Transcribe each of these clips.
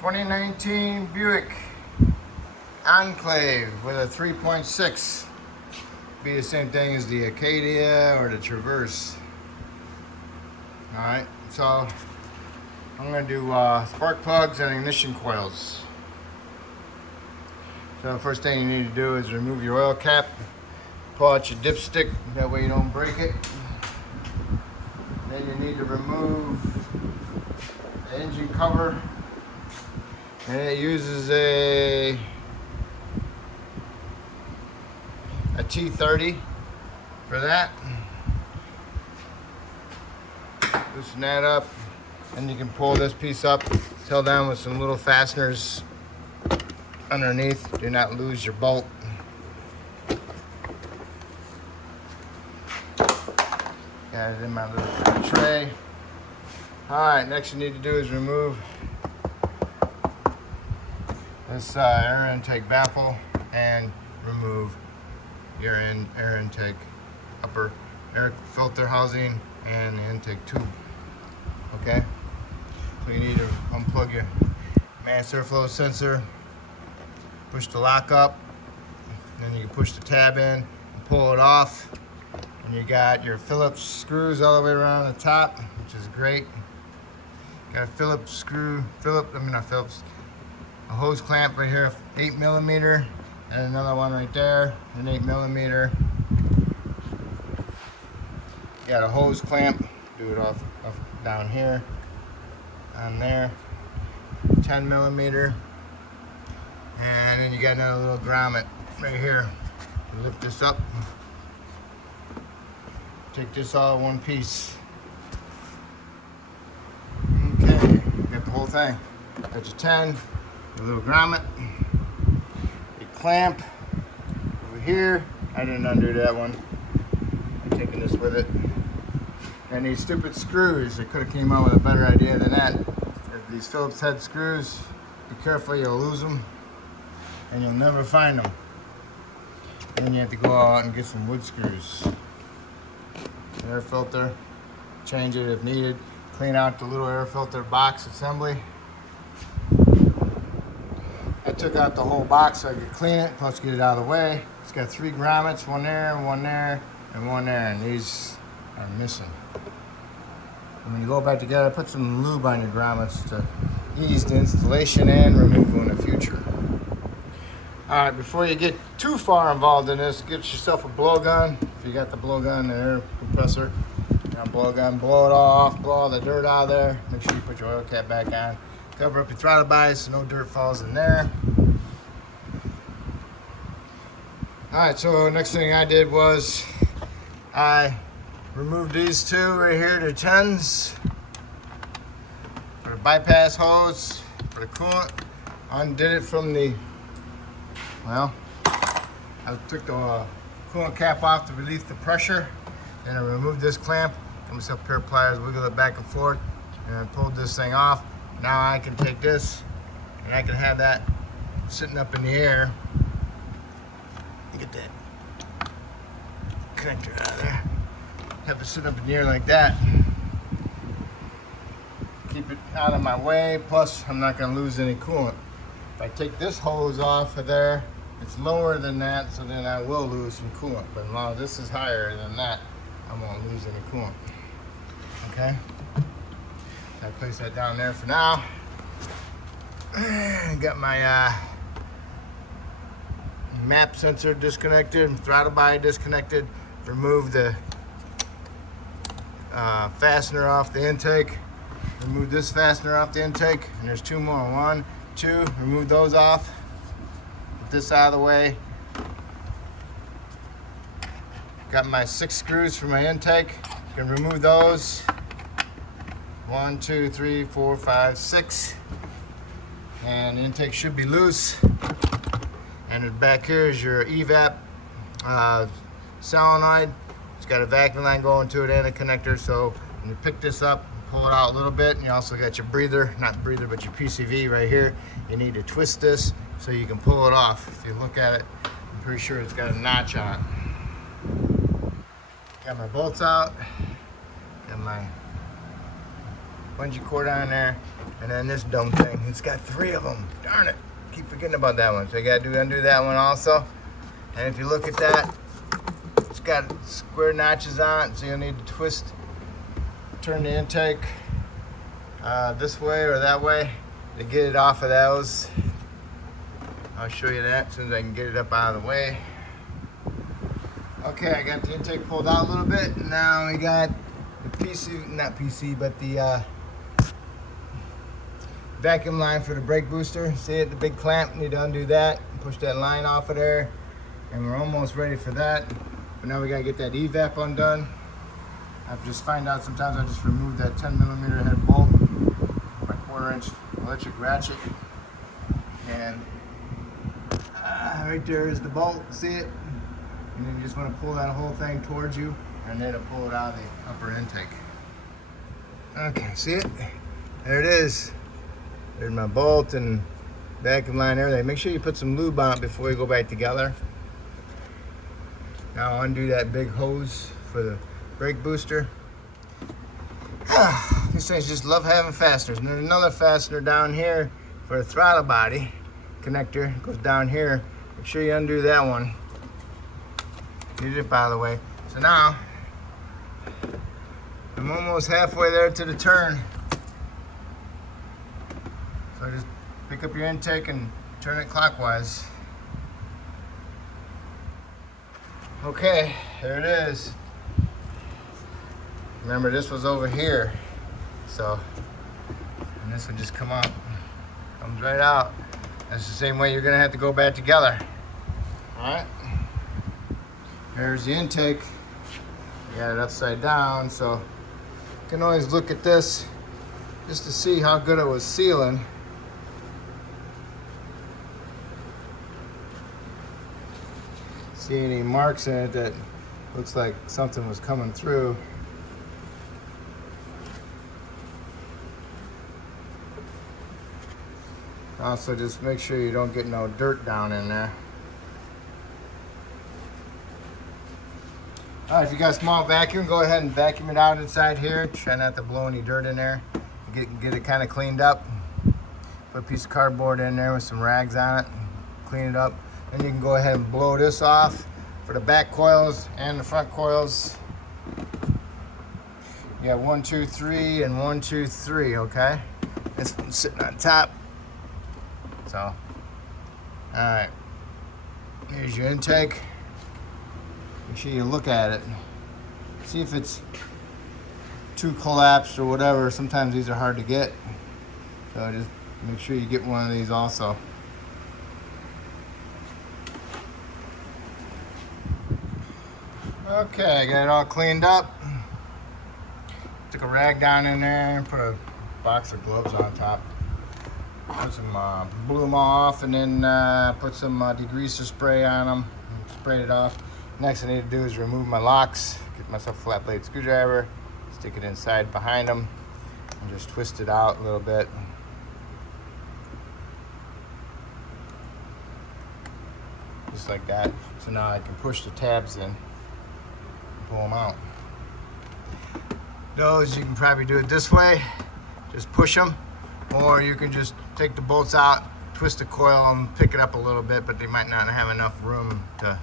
2019 Buick Enclave with a 3.6. Be the same thing as the Acadia or the Traverse. Alright, so I'm going to do spark plugs and ignition coils. So the first thing you need to do is remove your oil cap, pull out your dipstick, that way you don't break it. Then you need to remove the engine cover, and it uses a T30 for that. Loosen that up, and you can pull this piece up, it's held down with some little fasteners underneath. Do not lose your bolt. Got it in my little tray. Alright, next you need to do is remove this air intake baffle and remove your air intake upper air filter housing and the intake tube. Okay? So you need to unplug your mass airflow sensor, push the lock up, then you can push the tab in and pull it off. And you got your Phillips screws all the way around the top, which is great. Got a Phillips screw, a hose clamp right here, 8mm, and another one right there, an 8mm. Got a hose clamp, do it off down here, on there, 10mm. And then you got another little grommet right here. You lift this up. Take this all in one piece. Okay, got the whole thing. Got your 10, your little grommet, your clamp over here. I didn't undo that one. I'm taking this with it. And these stupid screws, I could have came out with a better idea than that. These Phillips head screws, be careful, you'll lose them and you'll never find them. And then you have to go out and get some wood screws. Air filter, change it if needed. Clean out the little air filter box assembly. I took out the whole box so I could clean it, plus get it out of the way. It's got 3 grommets, one there, and one there, and these are missing. And when you go back together, put some lube on your grommets to ease the installation and removal in the future. Alright, before you get too far involved in this, get yourself a blowgun. If you got the blowgun, the air compressor, blowgun, blow it off, blow all the dirt out of there. Make sure you put your oil cap back on. Cover up your throttle body so no dirt falls in there. Alright, so next thing I did was I removed these two right here, the 10s, for the bypass hose, for the coolant. Undid it from the, well, I took the coolant cap off to release the pressure. Then I removed this clamp, got myself a pair of pliers, wiggled it back and forth, and I pulled this thing off. Now I can take this, and I can have that sitting up in the air. Get that connector out of there. Have it sit up in the air like that. Keep it out of my way, plus I'm not going to lose any coolant. If I take this hose off of there, it's lower than that, so then I will lose some coolant. But while this is higher than that, I won't lose any coolant. Okay? I place that down there for now. Got my map sensor disconnected, throttle body disconnected. Remove the fastener off the intake. Remove this fastener off the intake, and there's 2 more. 1, 2. Remove those off. Get this out of the way. Got my 6 screws for my intake. You can remove those. 1, 2, 3, 4, 5, 6. And the intake should be loose. And back here is your evap solenoid. It's got a vacuum line going to it and a connector. So when you pick this up, pull it out a little bit, and you also got your breather, not breather, but your PCV right here. You need to twist this so you can pull it off. If you look at it, I'm pretty sure it's got a notch on it. Got my bolts out, got my bungee cord on there. And then this dumb thing, it's got 3 of them. Darn it, keep forgetting about that one. So you gotta undo that one also. And if you look at that, it's got square notches on it, so you'll need to turn the intake this way or that way to get it off of those. I'll show you that as soon as I can get it up out of the way. Okay, I got the intake pulled out a little bit. Now we got the the vacuum line for the brake booster. See it, the big clamp, need to undo that, push that line off of there, and we're almost ready for that. But now we gotta get that evap undone. I've just found out sometimes I just remove that 10mm head bolt, my 1/4" electric ratchet, and right there is the bolt, see it? And then you just want to pull that whole thing towards you, and then it'll pull it out of the upper intake. Okay, see it? There it is. There's my bolt and vacuum line and everything. Make sure you put some lube on it before you go back together. Now undo that big hose for the brake booster. These things just love having fasteners. And there's another fastener down here for the throttle body connector. It goes down here. Make sure you undo that one. Get it out of the way. So now, I'm almost halfway there to the turn. So just pick up your intake and turn it clockwise. Okay, there it is. Remember, this was over here. So, and this would just come out. Comes right out. That's the same way you're gonna have to go back together. All right. There's the intake. You got it upside down, so you can always look at this just to see how good it was sealing. See any marks in it that looks like something was coming through. Also, just make sure you don't get no dirt down in there. All right, if you got a small vacuum, go ahead and vacuum it out inside here. Try not to blow any dirt in there. Get it kind of cleaned up. Put a piece of cardboard in there with some rags on it. Clean it up. Then you can go ahead and blow this off for the back coils and the front coils. You got 1, 2, 3, and 1, 2, 3, okay? This one's sitting on top. So, all right. Here's your intake. Make sure you look at it. See if it's too collapsed or whatever. Sometimes these are hard to get. So just make sure you get one of these also. Okay, I got it all cleaned up. Took a rag down in there, put a box of gloves on top. Put some, blew them off, and then put some degreaser spray on them. Sprayed it off. Next I need to do is remove my locks, get myself a flat blade screwdriver, stick it inside behind them, and just twist it out a little bit. Just like that. So now I can push the tabs in and pull them out. Those, you can probably do it this way, just push them, or you can just take the bolts out, twist the coil and pick it up a little bit, but they might not have enough room to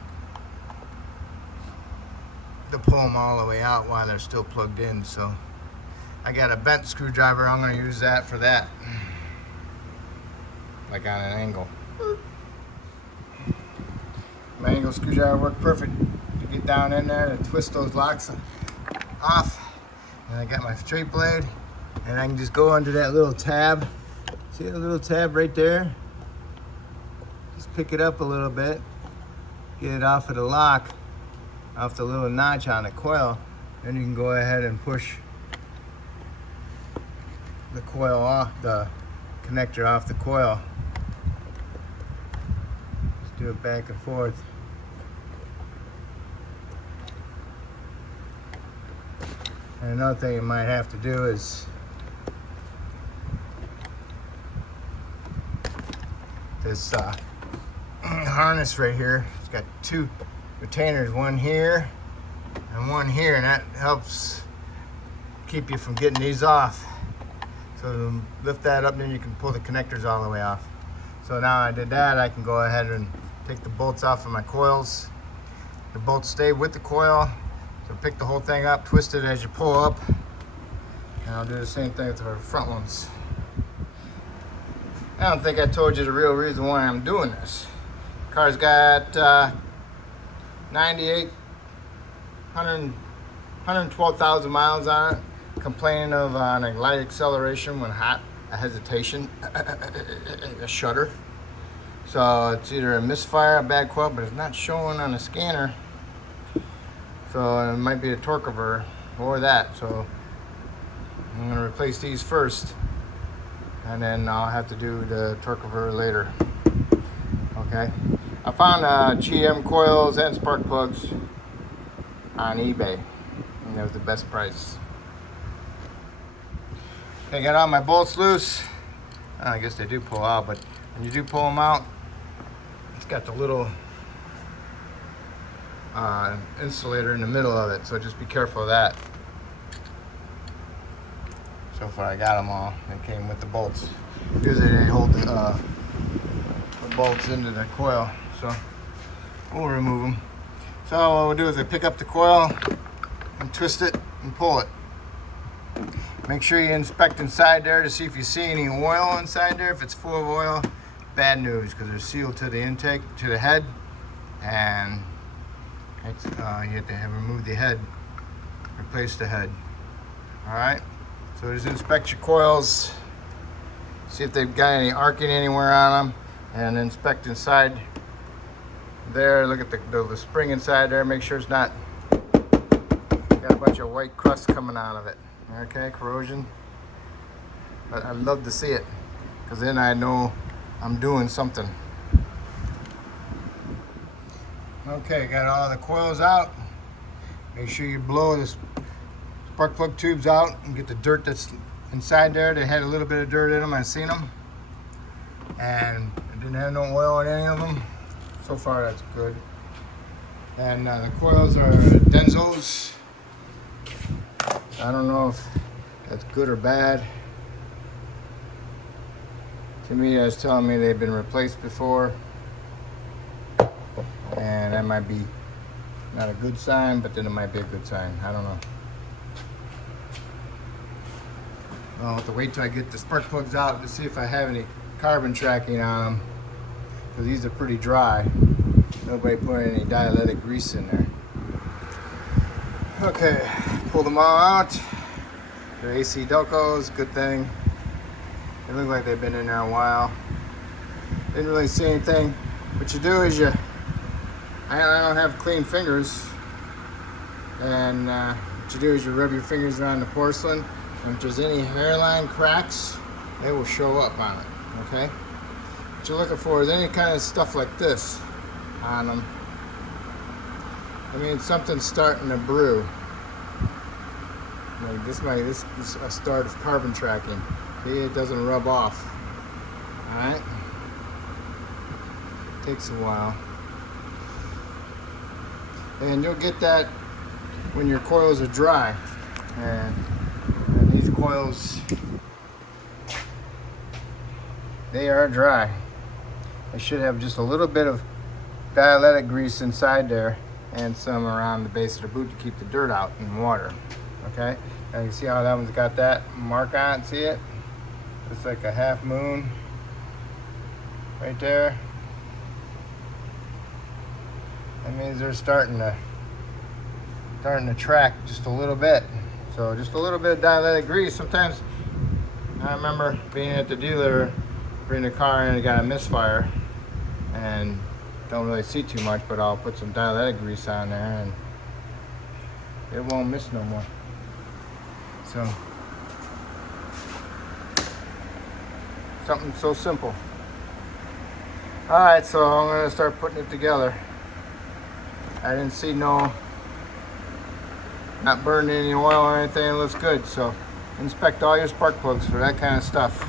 pull them all the way out while they're still plugged in. So I got a bent screwdriver. I'm going to use that for that, like on an angle. My angle screwdriver worked perfect to get down in there and twist those locks off. And I got my straight blade, and I can just go under that little tab. See the little tab right there? Just pick it up a little bit, get it off of the lock, off the little notch on the coil. Then you can go ahead and push the coil off, the connector off the coil. Just do it back and forth. And another thing you might have to do is this harness right here. It's got 2 retainers, one here and one here, and that helps keep you from getting these off. So So lift that up, and then you can pull the connectors all the way off. So now I did that, I can go ahead and take the bolts off of my coils. The bolts stay with the coil. So pick the whole thing up, twist it as you pull up. And I'll do the same thing with our front ones. I don't think I told you the real reason why I'm doing this. Car's got 112,000 miles on it. Complaining of an light acceleration when hot, a hesitation, a shudder. So it's either a misfire, a bad coil, but it's not showing on the scanner. So it might be a torque converter or that. So I'm gonna replace these first, and then I'll have to do the torque converter later. Okay. I found GM coils and spark plugs on eBay, and that was the best price. Okay, got all my bolts loose. I guess they do pull out, but when you do pull them out, it's got the little insulator in the middle of it, so just be careful of that. So far I got them all. They came with the bolts. Usually they hold the bolts into the coil, so we'll remove them. So what we'll do is I pick up the coil and twist it and pull it. Make sure you inspect inside there to see if you see any oil inside there. If it's full of oil, bad news, because they're sealed to the intake, to the head, and it's, you have to remove the head, replace the head. All right, so just inspect your coils, see if they've got any arcing anywhere on them, and inspect inside there. Look at the spring inside there. Make sure it's not got a bunch of white crust coming out of it. Okay, corrosion. But I'd love to see it, because then I know I'm doing something. Okay, got all the coils out. Make sure you blow the spark plug tubes out and get the dirt that's inside there. They had a little bit of dirt in them, I've seen them. And it didn't have no oil in any of them. So far that's good. And the coils are Denzos. I don't know if that's good or bad. To me, that's telling me they've been replaced before. And that might be not a good sign, but then it might be a good sign. I don't know. I'll have to wait till I get the spark plugs out to see if I have any carbon tracking on them, because these are pretty dry. Nobody put any dielectric grease in there. Okay, pull them all out. They're AC Delcos, good thing. They look like they've been in there a while. Didn't really see anything. What you do is I don't have clean fingers, and what you do is you rub your fingers around the porcelain, and if there's any hairline cracks, they will show up on it, okay? What you're looking for is any kind of stuff like this on them. I mean, something's starting to brew. Like this is a start of carbon tracking. See, it doesn't rub off. Alright? Takes a while. And you'll get that when your coils are dry. And these coils, they are dry. They should have just a little bit of dielectric grease inside there, and some around the base of the boot to keep the dirt out and water. Okay, now you see how that one's got that mark on it. See it? It's like a half moon right there. That means they're starting to track just a little bit. So just a little bit of dielectric grease. Sometimes I remember being at the dealer, bringing the car in and got a misfire, and don't really see too much, but I'll put some dielectric grease on there and it won't miss no more. So something so simple. All right, so I'm gonna start putting it together. I didn't see not burning any oil or anything. It looks good. So inspect all your spark plugs for that kind of stuff.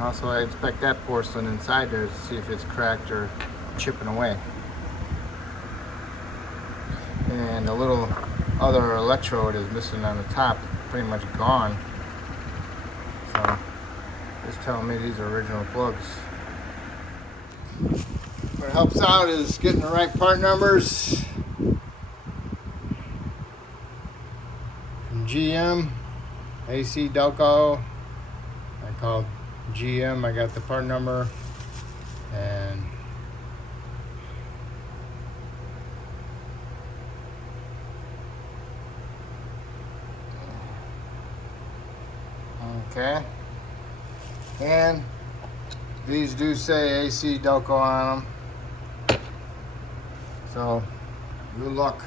Also, I inspect that porcelain inside there to see if it's cracked or chipping away. And the little other electrode is missing on the top, pretty much gone. So just telling me these are original plugs. What helps out is getting the right part numbers from GM, AC Delco. I called GM, I got the part number, and okay, and these do say AC Delco on them, so good luck.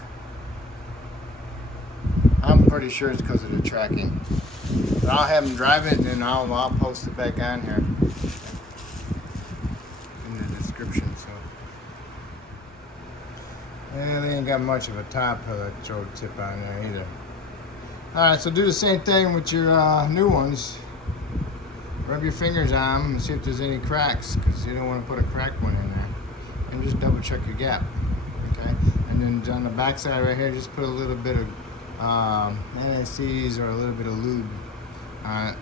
I'm pretty sure it's because of the tracking, but I'll have them drive it and then I'll post it back on here in the description. So yeah, they ain't got much of a top electrode tip on there either. Alright, so do the same thing with your new ones. Rub your fingers on them and see if there's any cracks, because you don't want to put a cracked one in there. And just double check your gap. Okay? And then on the back side right here, just put a little bit of NSCs or a little bit of lube on it.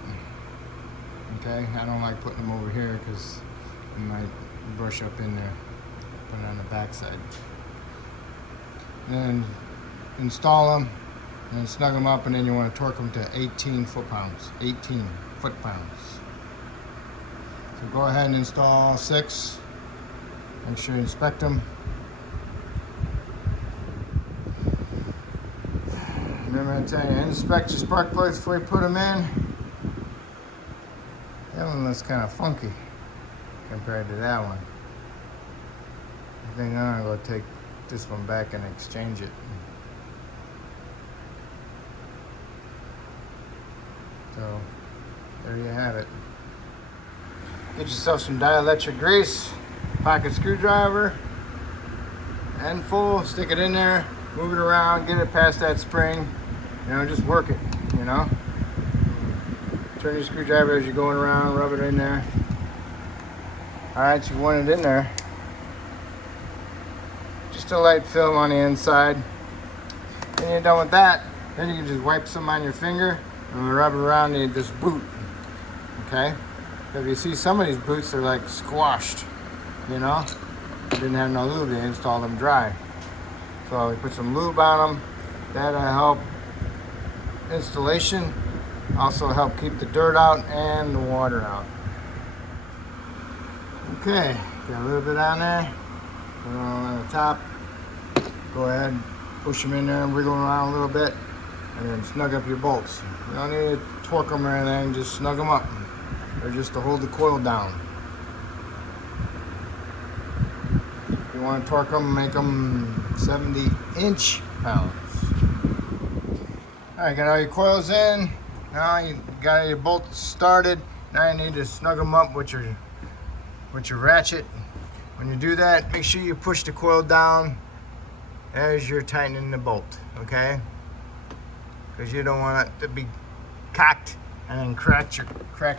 Okay? I don't like putting them over here because it might brush up in there. Put it on the back side. Then install them. And snug them up, and then you want to torque them to 18 foot-pounds. 18 foot-pounds. So go ahead and install all 6. Make sure you inspect them. Remember I tell you, inspect your spark plugs before you put them in. That one looks kind of funky compared to that one. I think I'm going to go take this one back and exchange it. So, there you have it. Get yourself some dielectric grease, pocket screwdriver, and full, stick it in there, move it around, get it past that spring, you know, just work it, you know. Turn your screwdriver as you're going around, rub it in there. Alright, you want it in there. Just a light film on the inside. When you're done with that, then you can just wipe some on your finger and rub it around this boot, okay? If you see some of these boots, they're like squashed, you know? They didn't have no lube, they installed them dry. So we put some lube on them. That'll help installation, also help keep the dirt out and the water out. Okay, got a little bit on there. Put it on the top. Go ahead, push them in there and wiggle them around a little bit. And then snug up your bolts. You don't need to torque them or anything, just snug them up. Or just to hold the coil down. If you want to torque them, make them 70 inch-pounds. Alright, got all your coils in. Now you got your bolts started. Now you need to snug them up with your ratchet. When you do that, make sure you push the coil down as you're tightening the bolt, okay? Because you don't want it to be cocked and then crack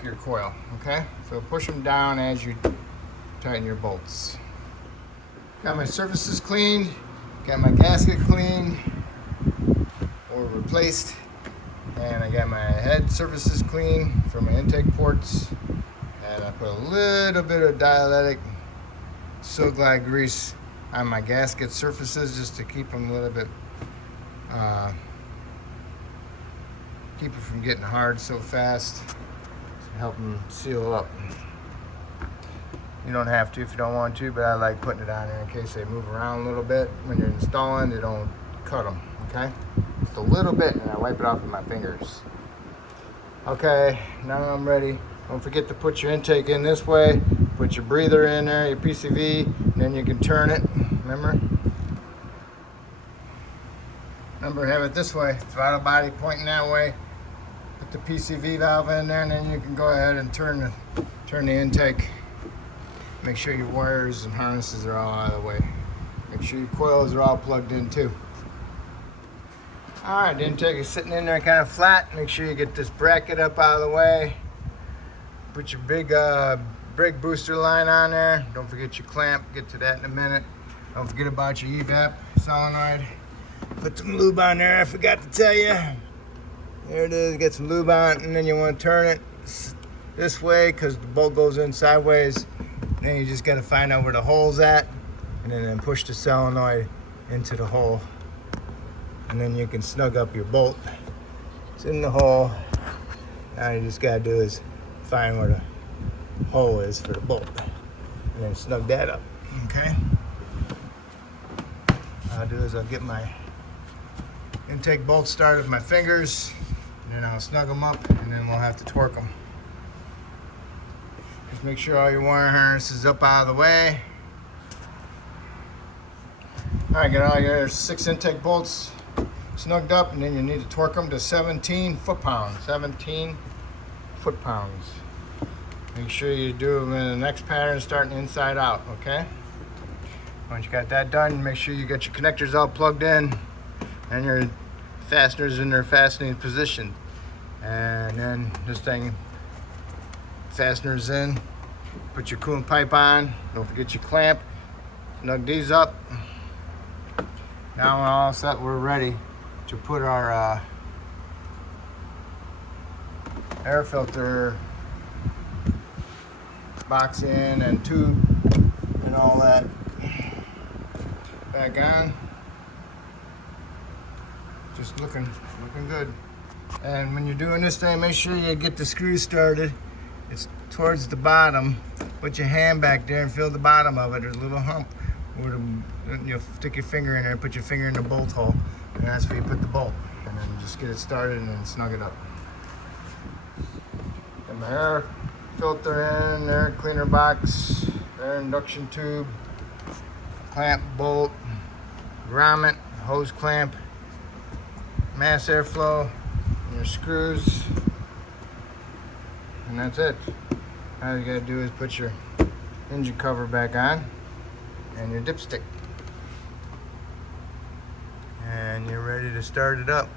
your coil, okay? So push them down as you tighten your bolts. Got my surfaces cleaned, got my gasket cleaned or replaced, and I got my head surfaces cleaned for my intake ports, and I put a little bit of dielectric silk glide grease on my gasket surfaces just to keep them a little bit keep it from getting hard so fast, to help them seal up. You don't have to if you don't want to, but I like putting it on there in case they move around a little bit. When you're installing, they don't cut them, okay? Just a little bit, and I wipe it off with my fingers. Okay, now I'm ready. Don't forget to put your intake in this way, put your breather in there, your PCV, and then you can turn it, remember? Remember, have it this way, throttle body pointing that way. Put the PCV valve in there, and then you can go ahead and turn the intake. Make sure your wires and harnesses are all out of the way. Make sure your coils are all plugged in too. All right, the intake is sitting in there kind of flat. Make sure you get this bracket up out of the way. Put your big brake booster line on there. Don't forget your clamp. Get to that in a minute. Don't forget about your evap solenoid. Put some lube on there. I forgot to tell you. There it is. Get some lube on, and then you want to turn it. this way because the bolt goes in sideways. Then you just got to find out where the hole's at, and then push the solenoid into the hole, and then you can snug up your bolt. It's in the hole. Now you just got to do is find where the hole is for the bolt, and then snug that up. Okay. What I'll do is I'll get my intake bolts started with my fingers, and then I'll snug them up, and then we'll have to torque them. Just make sure all your wire harness is up out of the way. All right, get all your 6 intake bolts snugged up, and then you need to torque them to 17 foot-pounds. 17 foot-pounds. Make sure you do them in the next pattern, starting inside out, okay? Once you got that done, make sure you get your connectors all plugged in and your fasteners in their fastening position. And then this thing, fasteners in, put your coolant pipe on, don't forget your clamp, snug these up. Now we're all set, we're ready to put our air filter box in and tube and all that back on. Just looking good. And when you're doing this thing, make sure you get the screw started. It's towards the bottom. Put your hand back there and feel the bottom of it. There's a little hump where you'll stick your finger in there, put your finger in the bolt hole, and that's where you put the bolt. And then just get it started and then snug it up. Get my air filter in, air cleaner box, air induction tube, clamp, bolt, grommet, hose clamp, mass airflow, and your screws, and that's it. All you gotta do is put your engine cover back on and your dipstick, and you're ready to start it up.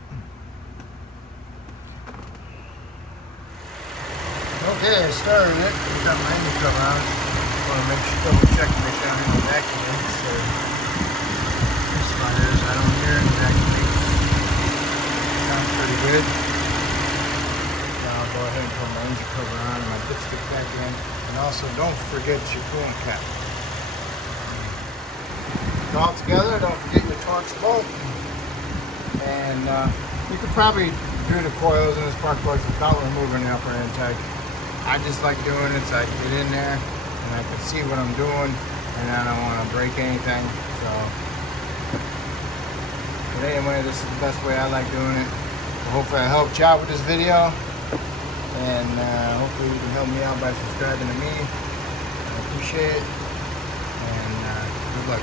Okay, I started it. Got my engine cover on. Want to double check to make sure I don't have any vacuum leaks or sputters. I don't hear any vacuum leaks. Sounds pretty good. Now I'll go ahead and put my engine cover on and my dipstick back in. And also, don't forget your coolant cap. It's all together. Don't forget your Torx bolt. And you could probably do the coils in the spark plugs without removing the upper intake. I just like doing it so I can get in there and I can see what I'm doing, and I don't want to break anything. So, but anyway, this is the best way I like doing it. So hopefully I helped you out with this video, and hopefully you can help me out by subscribing to me. I appreciate it, and good luck.